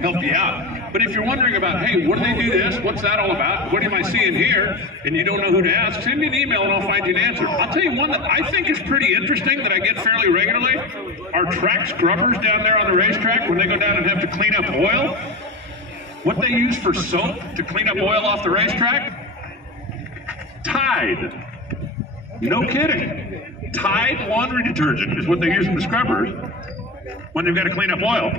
help you out. But if you're wondering about, hey, what do they do this? What's that all about? What am I seeing here? And you don't know who to ask, send me an email and I'll find you an answer. I'll tell you one that I think is pretty interesting that I get fairly regularly. Our track scrubbers down there on the racetrack, when they go down and have to clean up oil, what they use for soap to clean up oil off the racetrack? Tide. No kidding. Tide laundry detergent is what they use in the scrubbers when they've got to clean up oil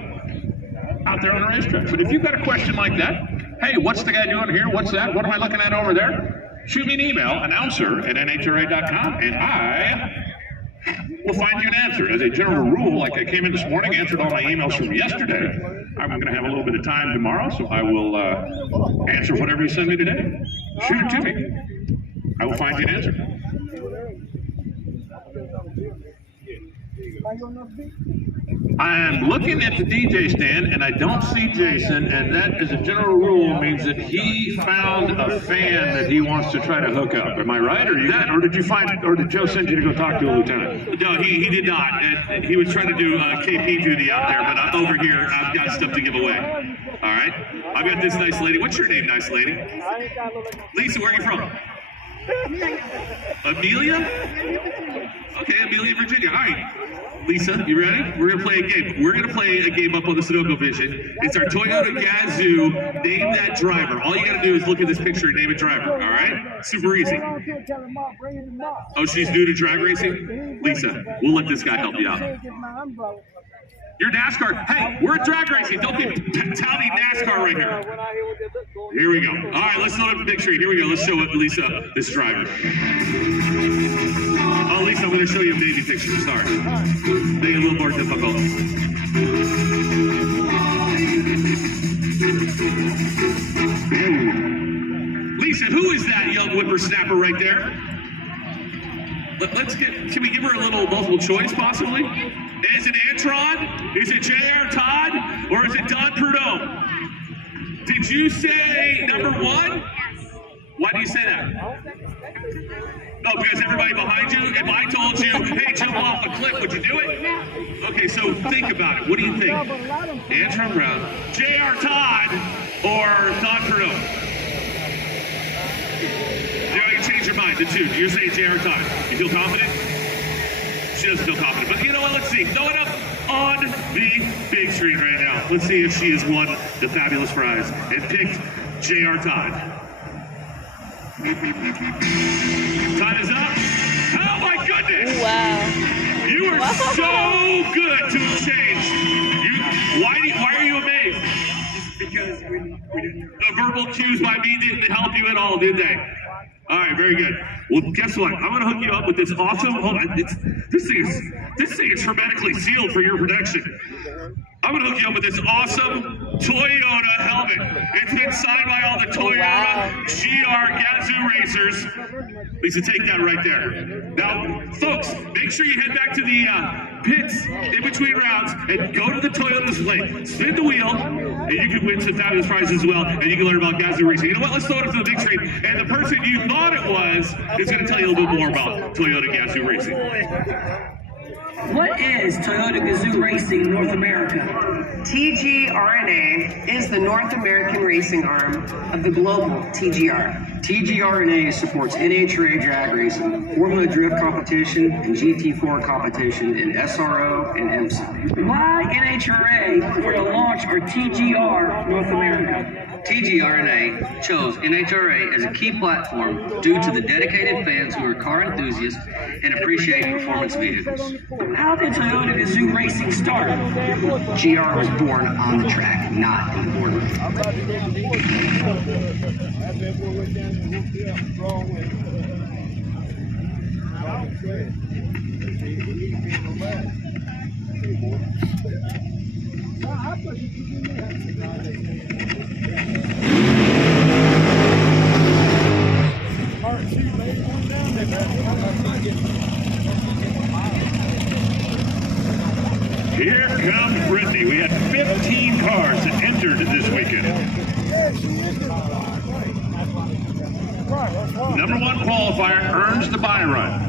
out there on the racetrack. But if you've got a question like that, hey, what's the guy doing here? What's that? What am I looking at over there? Shoot me an email, announcer@nhra.com, and I will find you an answer. As a general rule, like I came in this morning, answered all my emails from yesterday, I'm going to have a little bit of time tomorrow, so I will answer whatever you send me today. Shoot it to me. I will find you an answer. I'm looking at the DJ stand and I don't see Jason, and that as a general rule means that he found a fan that he wants to try to hook up. Am I right? Or did you find, or did Joe send you to go talk to a lieutenant? No, he did not. He was trying to do KP duty out there, but I'm over here. I've got stuff to give away. All right? I've got this nice lady. What's your name, nice lady? Lisa, where are you from? Amelia? Okay, Amelia, Virginia. All right. Lisa, you ready? We're gonna play a game. We're gonna play a game up on the Sunoco Vision. It's our Toyota Gazoo. Name that driver. All you gotta do is look at this picture and name a driver. All right? Super easy. Oh, she's new to drag racing? Lisa, we'll let this guy help you out. You're NASCAR. Hey, we're at drag racing. Don't get touting NASCAR right here. Here we go. All right, let's load up the picture. Here we go. Let's show Lisa this driver. Oh, Lisa, I'm going to show you a baby picture. Sorry. Make it a little more difficult. Lisa, who is that young whippersnapper right there? Can we give her a little multiple choice, possibly? Is it Antron? Is it J.R. Todd? Or is it Don Prudhomme? Did you say number one? Why do you say that? Oh, because everybody behind you? If I told you, hey, jump off a cliff, would you do it? Okay, so think about it. What do you think? Antron Brown, J.R. Todd, or Don Prudhomme? You changed your mind, did you? You're saying J.R. Todd. You feel confident? She doesn't feel confident. But you know what? Let's see. Throw it up on the big screen right now. Let's see if she has won the fabulous prize and picked J.R. Todd. Time is up. Oh my goodness! Wow. You are so good to have changed. Why are you amazed? Just because we didn't. The verbal cues by me didn't help you at all, did they? All right, very good. Well, guess what? I'm going to hook you up with this awesome. Hold on, this thing is hermetically sealed for your protection. I'm going to hook you up with this awesome Toyota helmet. It's been signed by all the Toyota GR Gazoo racers. Lisa, take that right there. Now, folks, make sure you head back to the pits in between rounds and go to the Toyota's lane. Spin the wheel, and you can win some fabulous prizes as well, and you can learn about Gazoo racing. You know what? Let's throw it up to the big screen, and the person you thought it was is going to tell you a little bit more about Toyota Gazoo racing. What is Toyota Gazoo Racing North America? TGRNA is the North American racing arm of the global TGR. TGRNA supports NHRA drag racing, Formula Drift competition, and GT4 competition in SRO and IMSA. Why NHRA for the launch our TGR North America? TGRNA chose NHRA as a key platform due to the dedicated fans who are car enthusiasts and appreciate performance vehicles. How did Toyota Gazoo Racing start? GR was born on the track, not in the boardroom. Here comes Brittany. We had 15 cars that entered this weekend. Number one qualifier earns the buy run.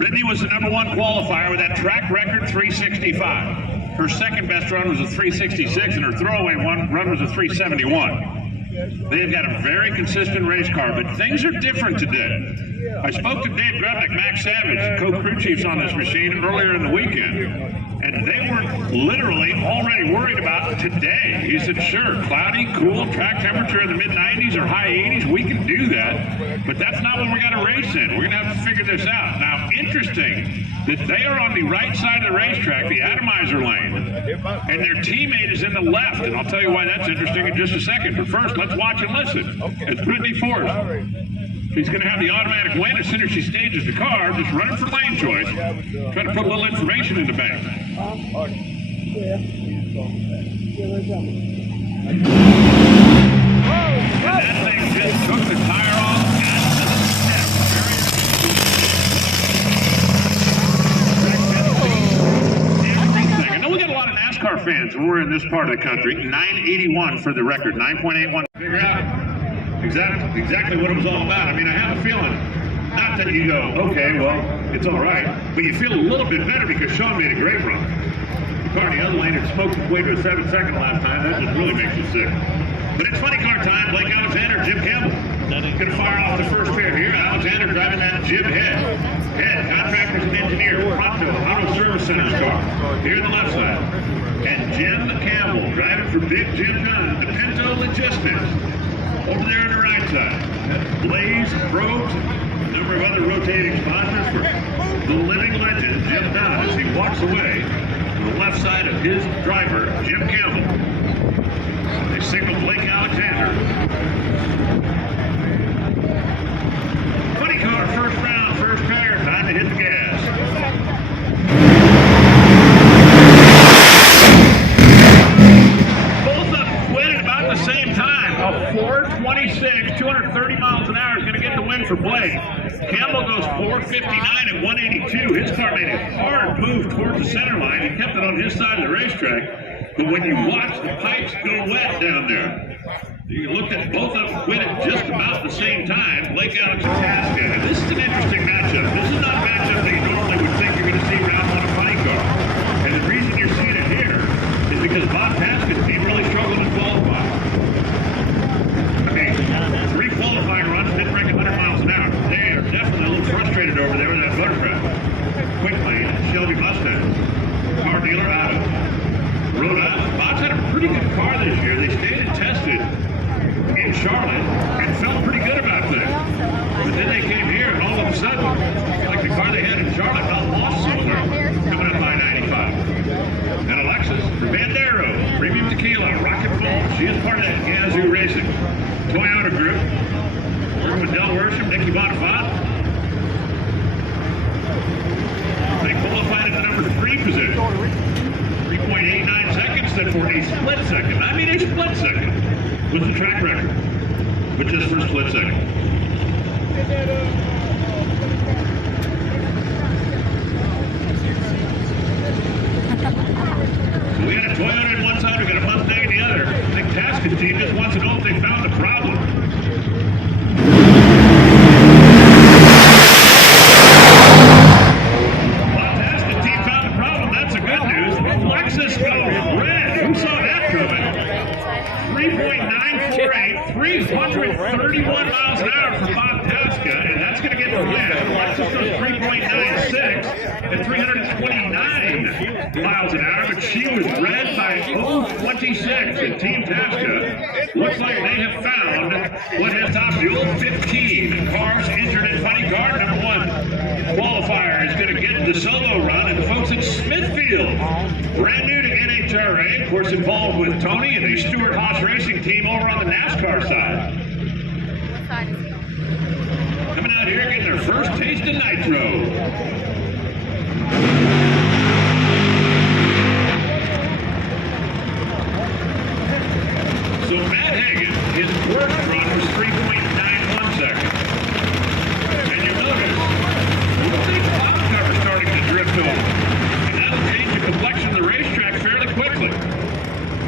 Brittany was the number 1 qualifier with that track record 365. Her second best run was a 366, and her throwaway run was a 371. They've got a very consistent race car, but things are different today. I spoke to Dave Grubnick, Max Savage, co-crew chiefs on this machine earlier in the weekend, and they were literally already worried about today. He said, sure, cloudy, cool, track temperature in the mid-90s or high 80s, we can do that, but that's not what we're going to race in. We're going to have to figure this out. Now, interesting that they are on the right side of the racetrack, the atomizer lane, and their teammate is in the left, and I'll tell you why that's interesting in just a second. But first, let's watch and listen. It's Brittany Force. She's going to have the automatic win as soon as she stages the car, just running for lane choice, trying to put a little information in the bank. And that thing just took the tire off and to the step. I know we got a lot of NASCAR fans when we're in this part of the country. 981 for the record, 9.81. Figure out exactly what it was all about. I mean, I have a feeling, not that you go, okay, well, it's all right, but you feel a little bit better because Sean made a great run. The car in the other lane had smoked its way to a 7-second last time. That just really makes you sick. But it's funny car time. Blake Alexander, Jim Campbell. Going to fire off the first pair here. Alexander driving that Jim Head. Contractors and engineers, Pronto, Auto Service Center's car. Here on the left side. And Jim Campbell driving for Big Jim Dunn, the Pinto Logistics. Over there on the right side, that's Blaze, Probes, a number of other rotating sponsors for the living legend, Jim Dunn, as he walks away to the left side of his driver, Jim Campbell. They signal Blake Alexander. Funny car, first round, first pair, time to hit the gas. Both of them quit at about the same time. A 426, 230 miles an hour is going to get the win for Blake. Campbell goes 459 at 182. His car made a hard move towards the center line. He kept it on his side of the racetrack. But when you watch the pipes go wet down there, you look at both of them quit at just about the same time. Blake Alexander. This is an interesting matchup. This is not a matchup that you normally would think you're going to see round 1 of funny car. And the reason you're seeing it here is because Bob Taskin's team really struggled to qualify. I mean, 3 qualifying runs didn't break 100 miles an hour. They are definitely a little frustrated over there with that buttercraft. Quick lane, Shelby Mustang. Car dealer out of Rhode Island. Bob's had a pretty good car this year. They stayed and tested in Charlotte and felt pretty good about things. But then they came here and all of a sudden, like the car they had in Charlotte, got lost somewhere coming up I-95. And Alexis Bandero, Premium Tequila, Rocket Bowl. She is part of that Gazoo Racing Toyota group. Working with Del Worsham, Nicky Bonifant. They qualified in the number 3 position. 3.89 seconds then for a split second. I mean a split second was the track record. But just for a split second. So we got a Toyota on one side, we got a Mustang on the other. I think Taskin's team just wants to know if they found a problem. Taskin's team found the problem. That's the good news. Lexus goes red. Who saw that coming? 3.948, 331 miles an hour for Bob Tasca, and that's going to get the win. Lexus goes 3.96 at 329 miles an hour, but she was red by 0.26. And Team Tasca looks like they have found what has topped the old 15 cars injured in funny car. Number 1 qualifier is going to get the solo run, and the folks at Smithfield, brand new to NHRA, of course involved with Tony and the Stewart Haas Racing team over on the NASCAR side. Coming out here getting their first taste of nitro. So Matt Hagan, his worst run was 3.91 seconds. And you'll notice, looks like the bottom cover starting to drift over. And that'll change the complexion of the racetrack fairly quickly.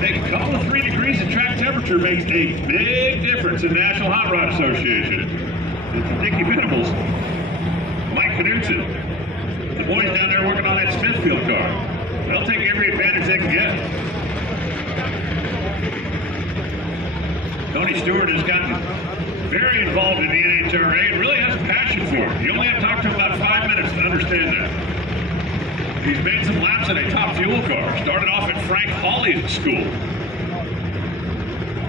A couple of 3 degrees of track temperature makes a big difference in the National Hot Rod Association. It's Dickie Venables, Mike Knudsen, boys down there working on that Smithfield car. They'll take every advantage they can get. Tony Stewart has gotten very involved in the NHRA and really has a passion for it. You only have to talk to him about 5 minutes to understand that. He's made some laps in a top fuel car. Started off at Frank Hawley's school.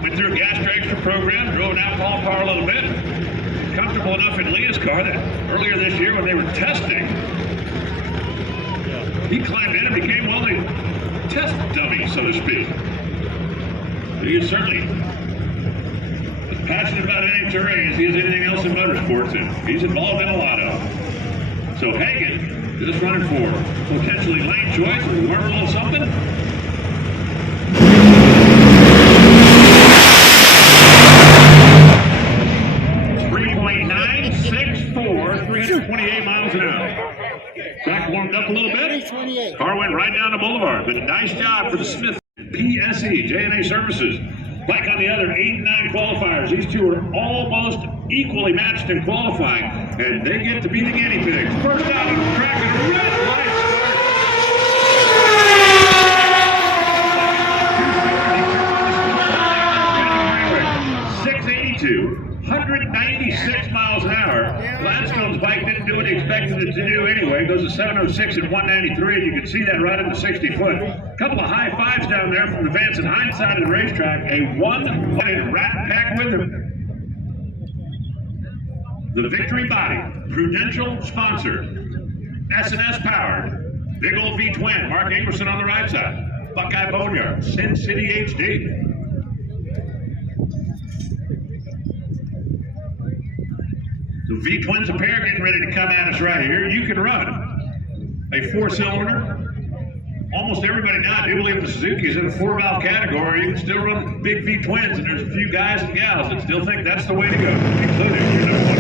Went through a gas extra program, drove an alcohol car a little bit. Comfortable enough in Leah's car that earlier this year when they were testing, he climbed in and became, well, the test dummy, so to speak. He is certainly as passionate about NHRA as he is anything else in motorsports, and he's involved in a lot of them. So Hagen, just running for potentially lane choice, or learn a little something. 328 miles an hour. Track warmed up a little bit. Car went right down the boulevard, but nice job for the Smith PSE J&A Services. Like on the other 8 and 9 qualifiers, these two are almost equally matched in qualifying, and they get to be the guinea pigs. First out on the track is a red light start. 682. 196 miles an hour. Gladstone's bike didn't do what he expected it to do anyway. It goes to 706 and 193, and you can see that right in the 60 foot. A couple of high fives down there from the Vance and Hines side of the racetrack. A one-headed rat pack with him. The Victory Body, Prudential sponsor. S&S powered. Big old V-twin. Mark Ingerson on the right side. Buckeye Boneyard. Sin City HD. The V-twins a pair getting ready to come at us right here. You can run a 4-cylinder. Almost everybody now, I do believe the Suzuki is in a 4-valve category. You can still run big V-twins, and there's a few guys and gals that still think that's the way to go, including your number